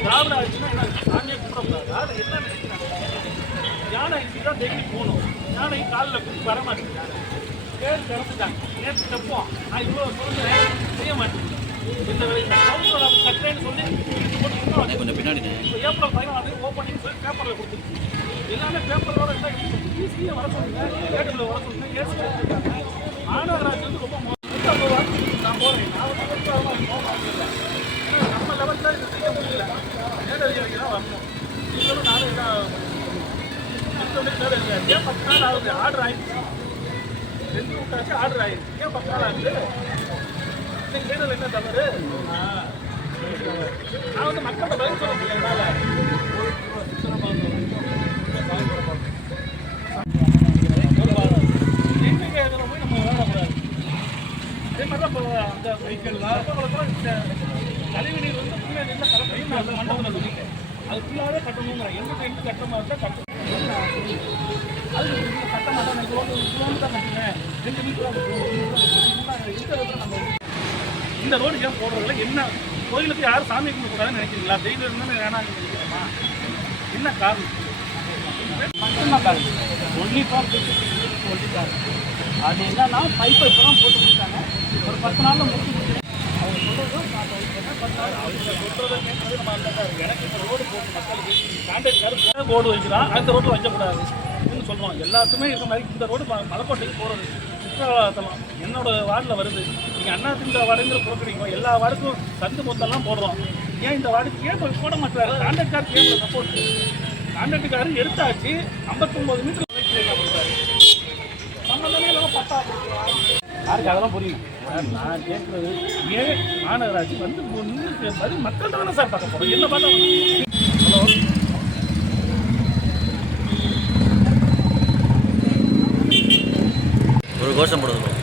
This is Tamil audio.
திராவிட ஆட்சினா என்ன சாமியை கும்பிடக்கூடாது அது என்ன நினைக்கிறாங்க யானை இங்கே தான் டெய்லி போகணும் யானை காலில் குடி வர மாட்டேங்கிறாங்க பேர் திறந்துட்டாங்க நேற்று தப்போம் நான் இவ்வளோ சொல்லுறேன் செய்ய மாட்டேங்கிறேன் சொல்லி அண்ணே, கொஞ்சம் பின்னாடி இப்போ ஏப்ரல் பதினாலு ஓப்பனிங் சொல்லி பேப்பரில் கொடுத்துருக்கு எல்லாமே பேப்பரோட ஈஸியாக வர சொல்லுங்க ஏடியில் வர சொல்லுங்க ஏசி வச்சுருக்காங்க வந்து ரொம்ப நான் போகிறேன் நான் நம்ம லெவலில் இது செய்ய முடியல. மேலதிகாரிக்கு தான் வரணும். நீங்களும் நானும் என்ன ஏன் பத்து நாள் ஆகுது? ஆர்டர் ஆயிடுச்சு. ரெண்டு விட்டாச்சு ஆர்டர் ஆயிடுச்சு. ஏன் பத்து நாள் ஆகுது? நான் வந்து மக்கள்கிட்ட பதில் சொல்ல முடியல அதே மாதிரி தான் அந்த வெஹிக்கிள்லாம் கழிவு நீர் வந்து ஃபுல்லாக நின்று கலப்பையும் அந்த மண்டபத்தில் சொல்லிட்டு அது ஃபுல்லாகவே கட்டணுங்கிற கட்டமாக இருந்தால் கட்டணும் அது கட்ட மாட்டோம் நான் தான் ரெண்டு மீட்டர் இந்த நம்ம இந்த ரோடு ஏன் போடுறதுல என்ன? கோயிலுக்கு யாரும் சாமி கும்பிடக்கூடாதுன்னு நினைக்கிறீங்களா? தெய்வம் இருந்தாலும் வேணாம்னு நினைக்கிறோமா என்ன காரணம்? மட்டும்தான் காரணம். ஃபார் சொல்லிட்டாங்க அது என்னன்னா பைப்பை இப்போ தான் போட்டு கொடுத்தாங்க. ஒரு பத்து நாளில் முடிச்சு அவங்க சொல்கிறதும் பத்து நாள் அவங்க சொல்கிறத கேட்கறது நம்ம அந்த எனக்கு இந்த ரோடு போட்டு மக்களுக்கு கான்ட்ராக்ட் ரோடு வைக்கிறான் அந்த ரோட்டில் வைக்கக்கூடாது அப்படின்னு சொல்கிறோம் எல்லாத்துக்குமே இருக்க மாதிரி இந்த ரோடு மலைக்கோட்டைக்கு போகிறது சுற்றுலாத்தலம் என்னோட வார்டில் வருது. நீங்கள் அண்ணா திமுக வார்டுங்கிற புறக்கணிக்கும் எல்லா வார்டுக்கும் சந்து மொத்தம்லாம் போடுறோம். ஏன் இந்த வார்டுக்கு ஏன் போய் போட மாட்டாரு கான்ட்ராக்டார் ஏன் சப்போர்ட் கான்ட்ராக்டுக்காரர் எடுத்தாச்சு. ஐம்பத்தொம்போது மீட்டர் யாருக்கு அதெல்லாம் புரியும்? நான் கேட்குறது ஏன் மாநகராட்சி வந்து முன்னுக்கு மக்கள் தானே சார் பார்க்க போகிறோம் என்ன பார்த்தா ஹலோ? ஒரு கோஷம் போடுது